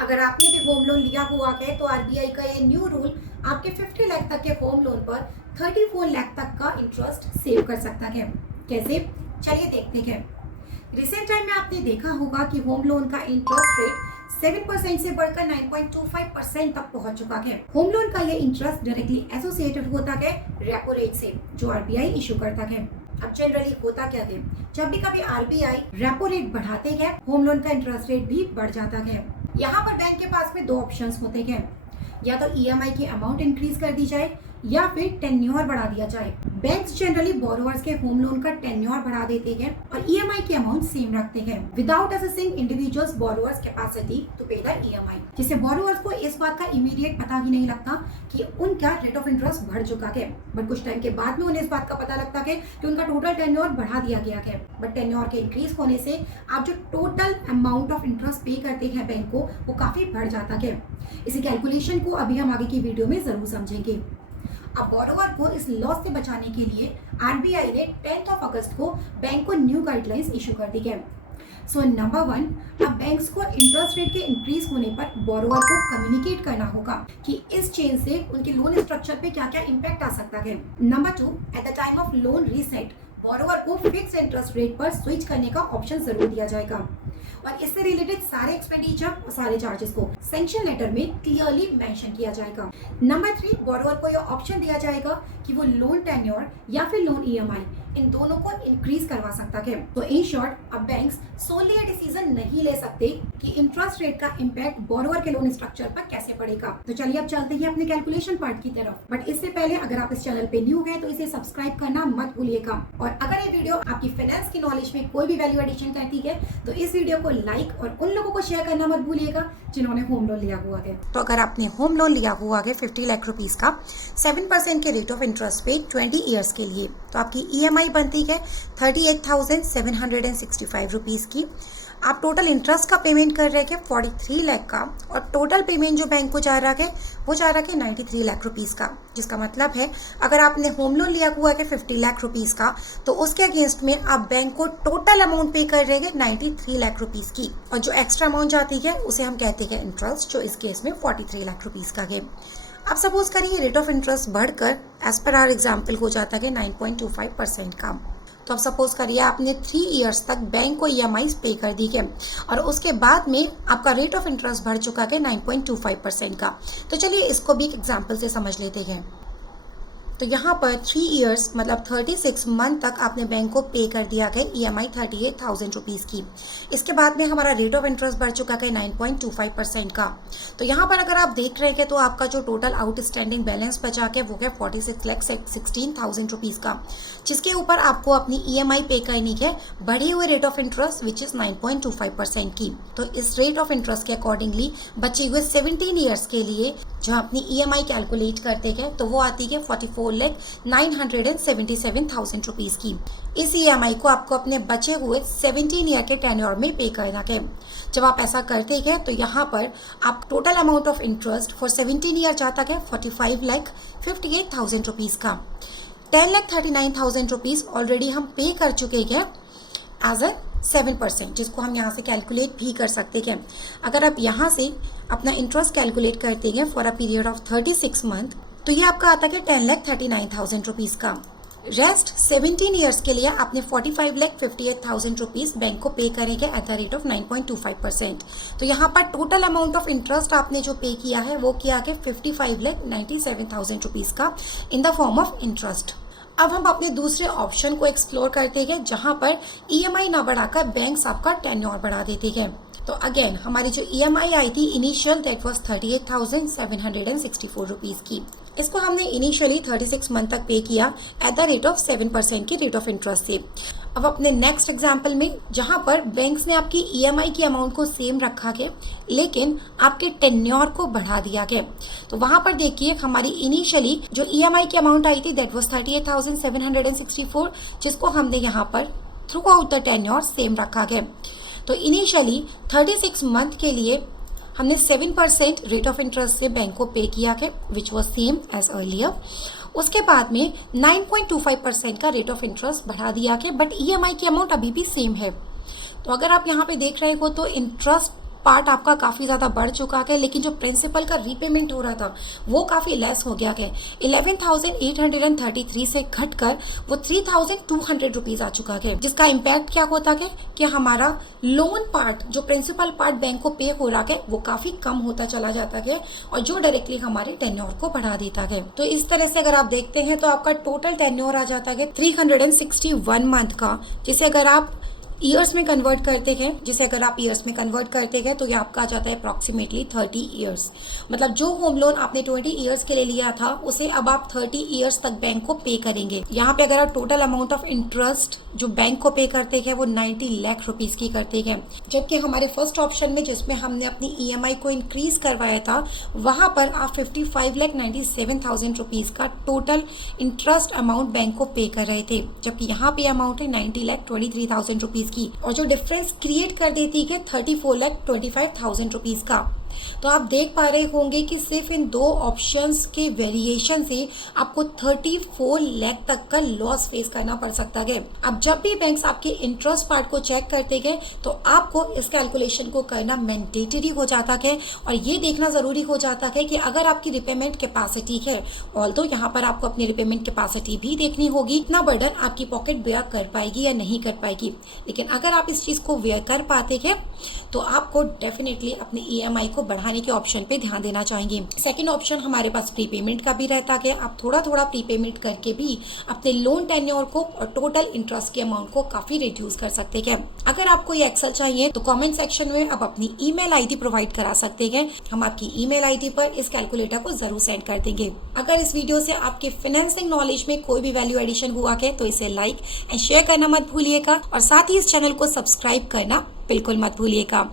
अगर आपने भी होम लोन लिया हुआ है तो आरबीआई का ये न्यू रूल आपके 50 लाख तक के होम लोन पर 34 लाख तक का इंटरेस्ट सेव कर सकता है। कैसे, चलिए देखते हैं। रिसेंट टाइम में आपने देखा होगा कि होम लोन का इंटरेस्ट रेट 7% से बढ़कर 9.25% तक पहुंच चुका है। होम लोन का ये इंटरेस्ट डायरेक्टली एसोसिएटेड होता है रेपो रेट से, जो आरबीआई इशू करता है। अब जनरली होता क्या है, जब भी कभी आरबीआई रेपो रेट बढ़ाते हैं, होम लोन का इंटरेस्ट रेट भी बढ़ जाता है। यहाँ पर बैंक के पास में दो ऑप्शंस होते हैं, या तो ईएमआई की अमाउंट इंक्रीज कर दी जाए या फिर टेन्योर बढ़ा दिया जाए। बैंक्स जनरली बोरोवर्स के होम लोन का टेन्योर बढ़ा देते हैं और ईएमआई की अमाउंट सेम रखते हैं without assessing individuals borrowers capacity to pay the EMI, जिससे बोरोवर्स को इस बात का इमीडिएट पता ही नहीं लगता कि उनका रेट ऑफ इंटरेस्ट बढ़ चुका है। बट कुछ टाइम के बाद में उन्हें इस बात का पता लगता है कि उनका टोटल टेन्योर बढ़ा दिया गया है। बट टेन्योर के इंक्रीज होने से आप जो टोटल अमाउंट ऑफ इंटरेस्ट पे करते हैं बैंक को, वो काफी बढ़ जाता है। इसी कैलकुलेशन को अभी हम आगे की वीडियो में जरूर समझेंगे। अब बोरोवर को इस लॉस से बचाने के लिए आरबीआई ने 10 अगस्त को बैंक को न्यू गाइडलाइंस इशू कर दी है। सो नंबर 1, अब बैंक्स को इंटरेस्ट रेट के इंक्रीज होने पर बोरोवर को कम्युनिकेट करना होगा कि इस चेंज से उनके लोन स्ट्रक्चर पे क्या क्या इम्पैक्ट आ सकता है। Number 2, at the time of loan reset borrower को फिक्स इंटरेस्ट रेट पर स्विच करने का ऑप्शन जरूर दिया जाएगा और इससे रिलेटेड सारे एक्सपेंडिचर और सारे चार्जेस को सैंक्शन लेटर में क्लियरली मेंशन किया जाएगा। नंबर 3, बोरोवर को यह ऑप्शन दिया जाएगा कि वो लोन टेन्योर या फिर लोन ईएमआई इन दोनों को इंक्रीज करवा सकता है। तो इन शॉर्ट, अब बैंक्स सोली ये डिसीजन नहीं ले सकते कि इंटरेस्ट रेट का इम्पैक्ट बोरोवर के लोन स्ट्रक्चर पर कैसे पड़ेगा। तो चलिए अब चलते हैं अपने कैलकुलेशन पार्ट की तरफ। बट इससे पहले अगर आप इस चैनल पे न्यू हैं तो इसे सब्सक्राइब करना मत भूलिएगा, और अगर ये वीडियो आपकी फाइनेंस की नॉलेज में कोई भी वैल्यू एडिशन करती है तो इस वीडियो को लाइक और उन लोगों को शेयर करना मत भूलिएगा जिन्होंने होम लोन लिया हुआ है। तो अगर आपने होम लोन लिया हुआ है 50 लाख रुपीस का 7% के रेट ऑफ इंटरेस्ट पे 20 ईयर्स के लिए, तो आपकी ईएमआई बनती है 38,765 रुपीस की। आप टोटल इंटरेस्ट का पेमेंट कर रहे हैं 43 लाख का, और टोटल पेमेंट जो बैंक को जा रहा है वो जा रहा है 93 लाख रुपीस का। जिसका मतलब है अगर आपने होम लोन लिया हुआ है 50 लाख रुपीस का, तो उसके अगेंस्ट में आप बैंक को टोटल अमाउंट पे कर रहे हैं 93 लाख रुपीस की, और जो एक्स्ट्रा अमाउंट जाती है उसे हम कहते हैं इंटरेस्ट, जो इस केस में 43 लाख रुपीस का है। अब सपोज करिए रेट ऑफ इंटरेस्ट बढ़कर एज पर आवर एग्जाम्पल हो जाता है 9.25% का। तो अब सपोज करिए आपने 3 इयर्स तक बैंक को ईएमआई पे कर दी है और उसके बाद में आपका रेट ऑफ इंटरेस्ट बढ़ चुका है 9.25% का। तो चलिए इसको भी एक एग्जाम्पल से समझ लेते हैं। तो यहाँ पर 3 इयर्स मतलब 36 मंथ तक आपने बैंक को पे कर दिया है ईएमआई 38,000 रुपीज़ की। इसके बाद में हमारा रेट ऑफ इंटरेस्ट बढ़ चुका है 9.25% का। तो यहाँ पर अगर आप देख रहे हैं तो आपका जो टोटल आउटस्टैंडिंग बैलेंस बचा के वो है 46,16,000 रुपीज़ का, जिसके ऊपर आपको अपनी ईएमआई पे करनी है बढ़े हुए rate of interest which is 9.25% की। तो इस रेट ऑफ इंटरेस्ट के अकॉर्डिंगली बचे हुए 17 ईयर्स के लिए जो अपनी ईएमआई कैलकुलेट करते हैं तो वो आती है 44,977,000 रुपीज़ की। इस ईएमआई को आपको अपने बचे हुए 17 ईयर के टेन्योर में पे करना है। जब आप ऐसा करते हैं तो यहाँ पर आप total amount of interest for 17 year जाता है 45,58,000 रुपीज़ का। 10,39,000 रुपीज़ ऑलरेडी हम पे कर चुके हैं एज अ 7%, जिसको हम यहाँ से कैलकुलेट भी कर सकते हैं। अगर आप यहाँ से अपना इंटरेस्ट कैलकुलेट करते हैं for a period of 36 month, तो ये आपका आता है 10,39,000 रुपीज़ का। रेस्ट 17 ईयर्स के लिए आपने 45,58,000 रुपीज़ बैंक को पे करेंगे एट द रेट ऑफ 9.25%। तो यहाँ पर टोटल अमाउंट ऑफ इंटरेस्ट आपने जो पे किया है वो किया है 55,97,000 रुपीज़ का in the form of interest. अब हम अपने दूसरे ऑप्शन को एक्सप्लोर करते हैं जहां पर ईएमआई ना बढ़ाकर बैंक्स आपका टेन्योर बढ़ा देते हैं। तो अगेन हमारी जो ईएमआई आई थी इनिशियल दैट वाज 38,764 रुपीज़ की। इसको हमने इनिशियली 36 मंथ तक पे किया एट द रेट ऑफ 7% की रेट ऑफ इंटरेस्ट से। अब अपने नेक्स्ट एग्जाम्पल में जहां पर बैंक्स ने आपकी ईएमआई की अमाउंट को सेम रखा है लेकिन आपके टेन्योर को बढ़ा दिया गया, तो वहां पर देखिए हमारी इनिशियली जो ईएमआई की अमाउंट आई थी दैट वाज 38,764, जिसको हमने यहाँ पर through out the tenure same रखा गया। तो इनिशियली 36 मंथ के लिए हमने 7% रेट ऑफ इंटरेस्ट से बैंक को पे किया है which was same as earlier. उसके बाद में 9.25% का रेट ऑफ इंटरेस्ट बढ़ा दिया है, बट ईएमआई की अमाउंट अभी भी सेम है। तो अगर आप यहाँ पे देख रहे हो तो इंटरेस्ट पार्ट आपका काफ़ी ज़्यादा बढ़ चुका है, लेकिन जो प्रिंसिपल का रीपेमेंट हो रहा था वो काफ़ी लेस हो गया है। 11,833 से घटकर वो 3,200 रुपीज़ आ चुका है, जिसका इम्पैक्ट क्या होता है कि हमारा लोन पार्ट, जो प्रिंसिपल पार्ट बैंक को पे हो रहा है, वो काफ़ी कम होता चला जाता है और जो डायरेक्टली हमारे टेन्योर को बढ़ा देता है। तो इस तरह से अगर आप देखते हैं तो आपका टोटल टेन्योर आ जाता है 361 मंथ का, जिसे अगर आप ईयर्स में कन्वर्ट करते हैं तो ये आपका आ जाता है अप्रॉक्सीमेटली 30 ईयर्स। मतलब जो होम लोन आपने 20 ईयर्स के लिए लिया था उसे अब आप 30 ईयर्स तक बैंक को पे करेंगे। यहाँ पे अगर आप टोटल अमाउंट ऑफ इंटरेस्ट जो बैंक को पे करते हैं वो 90 लाख रुपीस की करते हैं, जबकि हमारे फर्स्ट ऑप्शन में जिसमें हमने अपनी EMI को इंक्रीज करवाया था वहां पर आप 55,97,000 रुपीज का टोटल इंटरेस्ट अमाउंट बैंक को पे कर रहे थे, जबकि यहाँ पे अमाउंट है 90,23,000 रुपीज की, और जो डिफरेंस क्रिएट कर देती है 34,25,000 रुपीज का। तो आप देख पा रहे होंगे कि सिर्फ इन दो ऑप्शंस के वेरिएशन से आपको 34 लाख तक का लॉस फेस करना पड़ सकता है। अब जब भी बैंक्स आपके इंटरेस्ट पार्ट को चेक करते हैं तो आपको इस कैलकुलेशन को करना मैंडेटरी हो जाता है और ये देखना जरूरी हो जाता है कि अगर आपकी रिपेमेंट कैपेसिटी है, ऑल्दो यहाँ पर आपको अपनी रिपेमेंट कैपेसिटी भी देखनी होगी, इतना बर्डन आपकी पॉकेट बेयर कर पाएगी या नहीं कर पाएगी। लेकिन अगर आप इस चीज को बेयर कर पाते हैं तो आपको डेफिनेटली अपनी EMI को बढ़ाने के ऑप्शन पे ध्यान देना चाहेंगे। सेकंड ऑप्शन हमारे पास प्रीपेमेंट का भी रहता है। आप थोड़ा थोड़ा प्रीपेमेंट करके भी अपने लोन टेन्योर को और टोटल इंटरेस्ट के अमाउंट को काफी रिड्यूस कर सकते हैं। अगर आपको ये एक्सेल चाहिए तो कमेंट सेक्शन में आप अपनी ईमेल आईडी प्रोवाइड करा सकते हैं। हम आपकी ईमेल आईडी पर इस कैलकुलेटर को जरूर सेंड कर देंगे। अगर इस वीडियो से आपके फाइनेंसिंग नॉलेज में कोई भी वैल्यू एडिशन हुआ है तो इसे लाइक एंड शेयर करना मत भूलिएगा और साथ ही इस चैनल को सब्सक्राइब करना बिल्कुल मत भूलिएगा।